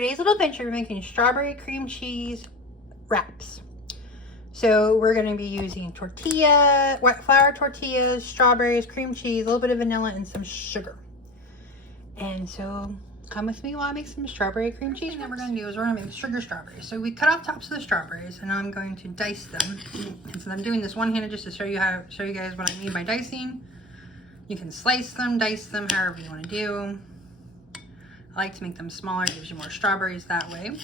today's little adventure, we're making strawberry cream cheese wraps. So we're going to be using white flour tortillas, strawberries, cream cheese, a little bit of vanilla, and some sugar. And so come with me while I make some strawberry cream cheese. And what we're going to do is we're going to make sugar strawberries. So we cut off tops of the strawberries, and I'm going to dice them. And so I'm doing this one-handed just to show you guys what I mean by dicing. You can slice them, dice them, however you want to do. I like to make them smaller, it gives you more strawberries that way.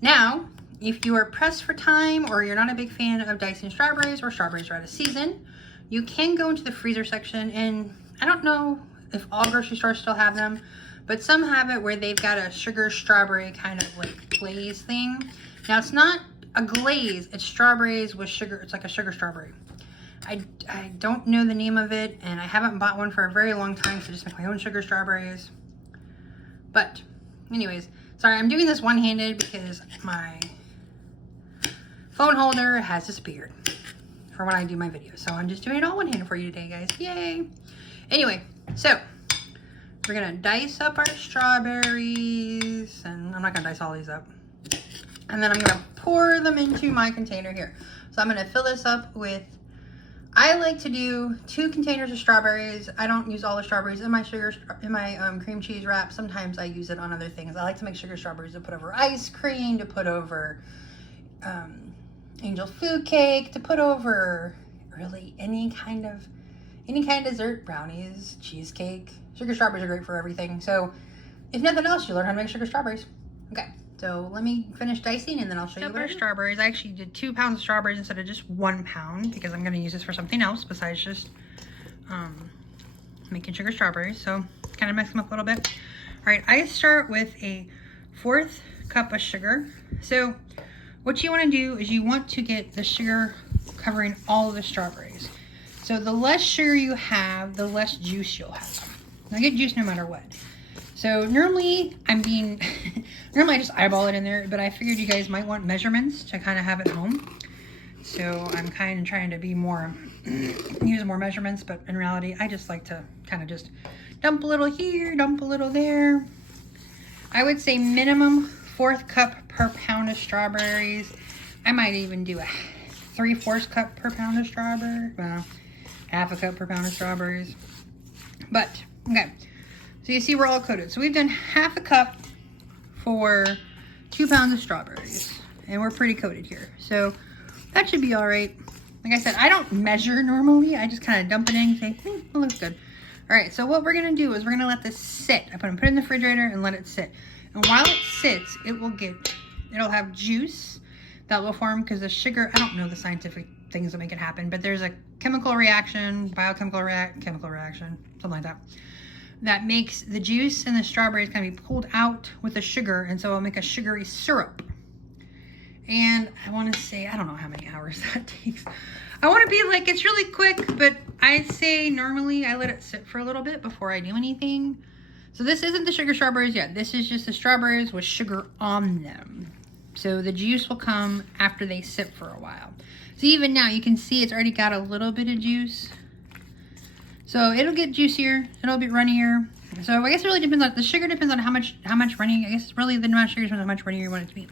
Now, if you are pressed for time or you're not a big fan of dicing strawberries or strawberries are out of season, you can go into the freezer section, and I don't know if all grocery stores still have them, but some have it where they've got a sugar strawberry kind of like glaze thing. Now it's not a glaze, it's strawberries with sugar. It's like a sugar strawberry. I don't know the name of it, and I haven't bought one for a very long time, so I just make my own sugar strawberries. But anyways, sorry, I'm doing this one-handed because my phone holder has disappeared for when I do my videos. So I'm just doing it all one-handed for you today, guys. Yay! Anyway, so we're gonna dice up our strawberries, and I'm not gonna dice all these up. And then I'm gonna pour them into my container here. So I'm gonna fill this up with, I like to do 2 containers of strawberries. I don't use all the strawberries in my cream cheese wrap. Sometimes I use it on other things. I like to make sugar strawberries to put over ice cream, to put over angel food cake, to put over really any kind of dessert, brownies, cheesecake. Sugar strawberries are great for everything. So if nothing else, you learn how to make sugar strawberries. Okay, so let me finish dicing and then I'll show you our strawberries. I actually did 2 pounds of strawberries instead of just 1 pound because I'm going to use this for something else besides just making sugar strawberries. So kind of mix them up a little bit. All right, I start with a 1/4 cup of sugar. So what you want to do is you want to get the sugar covering all of the strawberries. So the less sugar you have, the less juice you'll have. I get juice no matter what. So normally normally I just eyeball it in there, but I figured you guys might want measurements to kind of have at home. So I'm kind of trying to be use more measurements, but in reality, I just like to kind of just dump a little here, dump a little there. I would say minimum 1/4 cup per pound of strawberries. I might even do a 3/4 cup per pound of strawberries. Well, 1/2 cup per pound of strawberries. But, okay. So you see we're all coated. So we've done 1/2 cup for 2 pounds of strawberries. And we're pretty coated here. So that should be all right. Like I said, I don't measure normally. I just kind of dump it in and say, it looks good. All right, so what we're going to do is we're going to let this sit. I'm going to put it in the refrigerator and let it sit. And while it sits, it'll have juice that will form because the sugar, I don't know the scientific things that make it happen, but there's a chemical reaction, chemical reaction, something like that, that makes the juice and the strawberries kind of be pulled out with the sugar, and so it'll make a sugary syrup. And I want to say, I don't know how many hours that takes. I want to be like, it's really quick, but I'd say normally I let it sit for a little bit before I do anything. So this isn't the sugar strawberries yet. This is just the strawberries with sugar on them. So the juice will come after they sit for a while. So even now you can see it's already got a little bit of juice. So it'll get juicier, it'll be runnier. So I guess it really depends on, the sugar depends on how much runny, I guess really the amount of sugar depends on how much runnier you want it to be.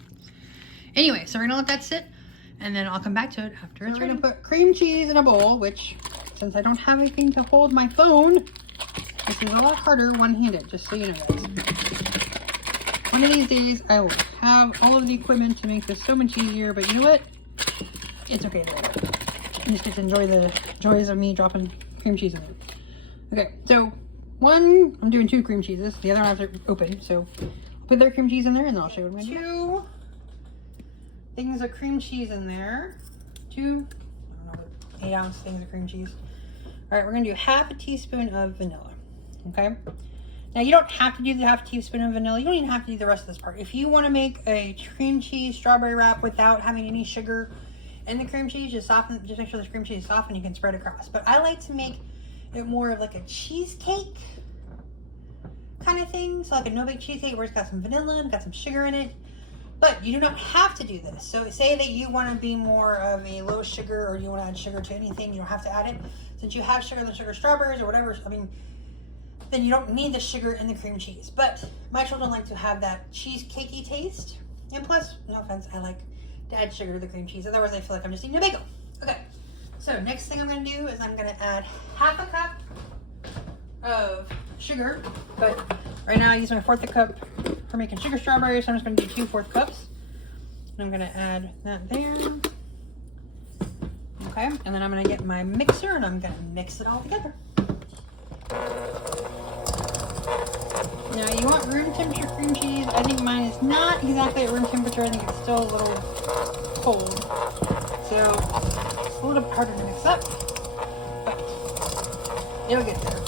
Anyway, so we're gonna let that sit and then I'll come back to it after it's ready. We're gonna put cream cheese in a bowl, which since I don't have anything to hold my phone, this is a lot harder one-handed, just so you know guys. One of these days I will have all of the equipment to make this so much easier, but you know what? It's okay later. You just get to enjoy the joys of me dropping cream cheese in there. Okay, so I'm doing 2 cream cheeses. The other one I have to open, so I'll put their cream cheese in there and then I'll show you what I'm going to do. 2 things of cream cheese in there. 2, I don't know, 8-ounce things of cream cheese. All right, we're going to do 1/2 teaspoon of vanilla. Okay. Now you don't have to do the 1/2 teaspoon of vanilla. You don't even have to do the rest of this part. If you want to make a cream cheese strawberry wrap without having any sugar in the cream cheese, just make sure the cream cheese is soft and you can spread it across. But I like to make it more of like a cheesecake kind of thing. So like a no-bake cheesecake where it's got some vanilla and got some sugar in it. But you do not have to do this. So say that you want to be more of a low sugar or you want to add sugar to anything, you don't have to add it. Since you have sugar in the sugar strawberries or whatever, I mean, then you don't need the sugar in the cream cheese. But my children like to have that cheesecakey taste. And plus, no offense, I like to add sugar to the cream cheese. Otherwise, I feel like I'm just eating a bagel. Okay, so next thing I'm going to do is I'm going to add half a cup of sugar. But right now I use my 1/4 cup for making sugar strawberries. So I'm just going to do 2 4 cups. And I'm going to add that there. Okay, and then I'm going to get my mixer and I'm going to mix it all together. Now you want room temperature cream cheese. I think mine is not exactly at room temperature. I think it's still a little cold. So it's a little bit harder to mix up, but it'll get there.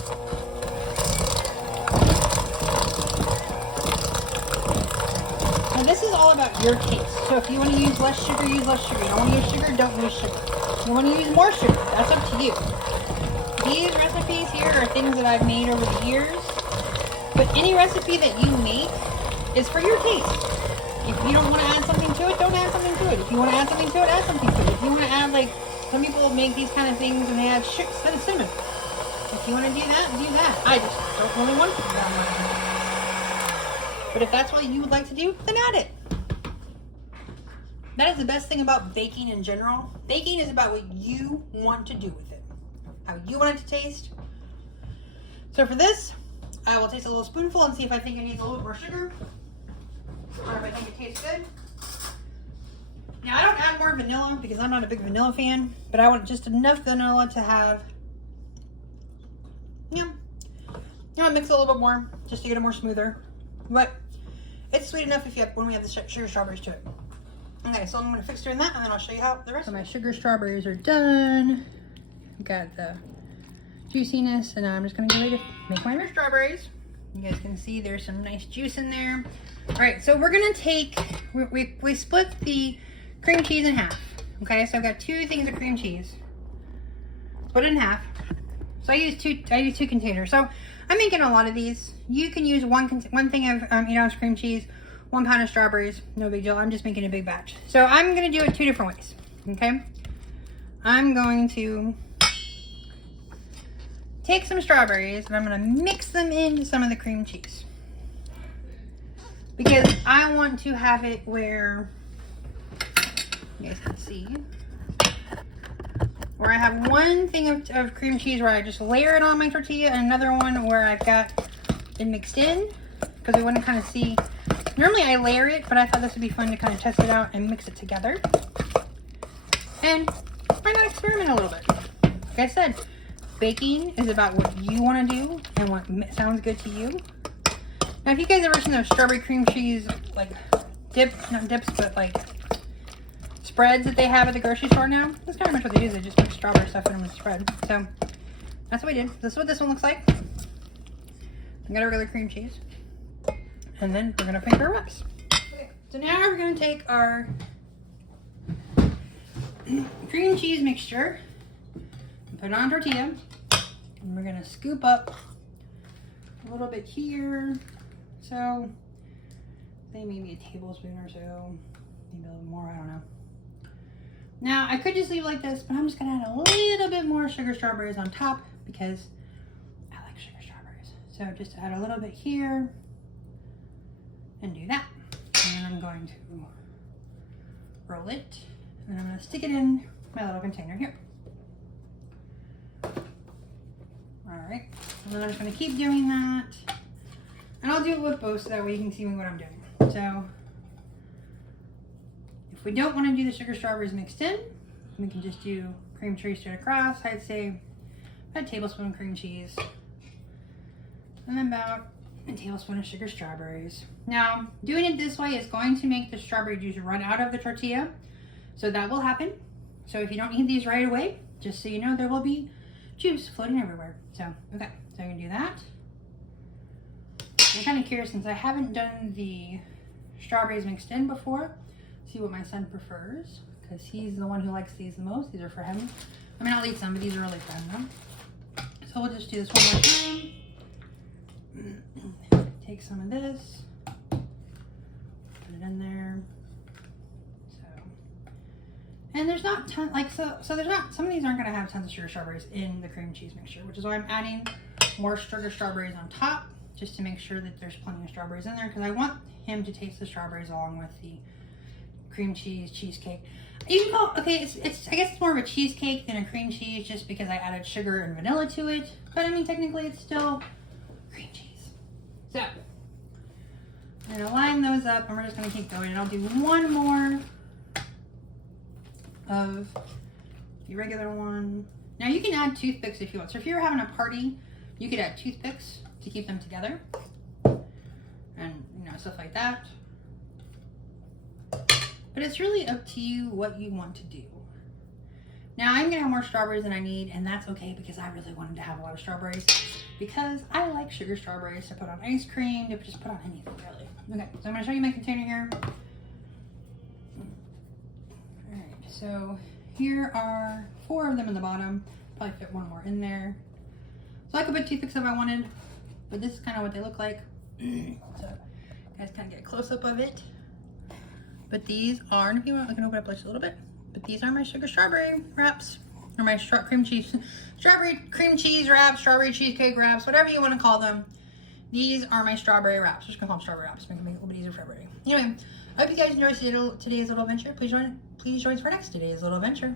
Now this is all about your taste. So if you want to use less sugar, use less sugar. You don't want to use sugar, don't use sugar. You want to use more sugar, that's up to you. These recipes here are things that I've made over the years. But any recipe that you make is for your taste. If you don't want to add something to it, don't add something to it. If you want to add something to it, add something to it. If you want to add, like, some people make these kind of things and they add cinnamon. If you want to do that, do that. I just don't really want to do that much. But if that's what you would like to do, then add it. That is the best thing about baking in general. Baking is about what you want to do with it. How you want it to taste. So for this, I will taste a little spoonful and see if I think it needs a little bit more sugar. Or if I think it tastes good. Now I don't add more vanilla because I'm not a big vanilla fan. But I want just enough vanilla to have, mix it a little bit more just to get it more smoother. But it's sweet enough when we have the sugar strawberries to it. Okay, so I'm going to fix doing that and then I'll show you how the rest. So my sugar strawberries are done. Got the juiciness, and now I'm just going to get ready to make my strawberries. You guys can see there's some nice juice in there. All right, so we're going to take, we split the cream cheese in half. Okay, so I've got 2 things of cream cheese. Split it in half. So I use two containers. So I'm making a lot of these. You can use one thing of 8-ounce cream cheese, 1 pound of strawberries. No big deal. I'm just making a big batch. So I'm going to do it 2 different ways. Okay, I'm going to take some strawberries and I'm going to mix them into some of the cream cheese. Because I want to have it where, you guys can see, where I have one thing of cream cheese where I just layer it on my tortilla and another one where I've got it mixed in. Because I want to kind of see, normally I layer it, but I thought this would be fun to kind of test it out and mix it together. And why not experiment a little bit? Like I said, baking is about what you want to do and what sounds good to you. Now, if you guys ever seen those strawberry cream cheese, like not dips, but like spreads that they have at the grocery store now, that's kind of much what they do. They just put strawberry stuff in them and spread. So that's what we did. This is what this one looks like. I got a regular cream cheese. And then we're going to finger wraps. Okay, so now we're going to take our cream cheese mixture, put it on tortilla, and we're gonna scoop up a little bit here. So, say maybe a tablespoon or so, maybe a little more, I don't know. Now, I could just leave it like this, but I'm just gonna add a little bit more sugar strawberries on top because I like sugar strawberries. So just add a little bit here and do that. And then I'm going to roll it, and I'm gonna stick it in my little container here. All right, and then I'm just gonna keep doing that. And I'll do it with both so that way you can see what I'm doing. So if we don't wanna do the sugar strawberries mixed in, we can just do cream cheese straight across. I'd say a tablespoon cream cheese, and then about a tablespoon of sugar strawberries. Now, doing it this way is going to make the strawberry juice run out of the tortilla. So that will happen. So if you don't eat these right away, just so you know, there will be juice floating everywhere. So, okay, so I can do that. I'm kind of curious, since I haven't done the strawberries mixed in before, see what my son prefers, because he's the one who likes these the most. These are for him. I mean, I'll eat some, but these are really for him though. So we'll just do this one more time. Take some of this, put it in there. And there's not so there's not, some of these aren't gonna have tons of sugar strawberries in the cream cheese mixture, which is why I'm adding more sugar strawberries on top, just to make sure that there's plenty of strawberries in there, because I want him to taste the strawberries along with the cream cheese cheesecake. You can call, okay, it's I guess it's more of a cheesecake than a cream cheese, just because I added sugar and vanilla to it. But I mean, technically it's still cream cheese. So I'm gonna line those up, and we're just gonna keep going. And I'll do one more of the regular one. Now you can add toothpicks if you want. So if you're having a party, you could add toothpicks to keep them together, and you know, stuff like that. But it's really up to you what you want to do. Now I'm gonna have more strawberries than I need, and that's okay, because I really wanted to have a lot of strawberries, because I like sugar strawberries to put on ice cream, to just put on anything really. Okay, so I'm gonna show you my container here. All right, so here are 4 of them in the bottom. Probably fit one more in there. So I could put toothpicks if I wanted, but this is kind of what they look like. So you guys kind of get a close-up of it. But these are, and if you want, I can open up just a little bit. But these are my sugar strawberry wraps, or my strawberry cream cheese wraps, strawberry cheesecake wraps, whatever you want to call them. These are my strawberry wraps. I'm just gonna call them strawberry wraps, make it a little bit easier for everybody. Anyway, I hope you guys enjoyed today's little adventure. Please join us for next today's little adventure.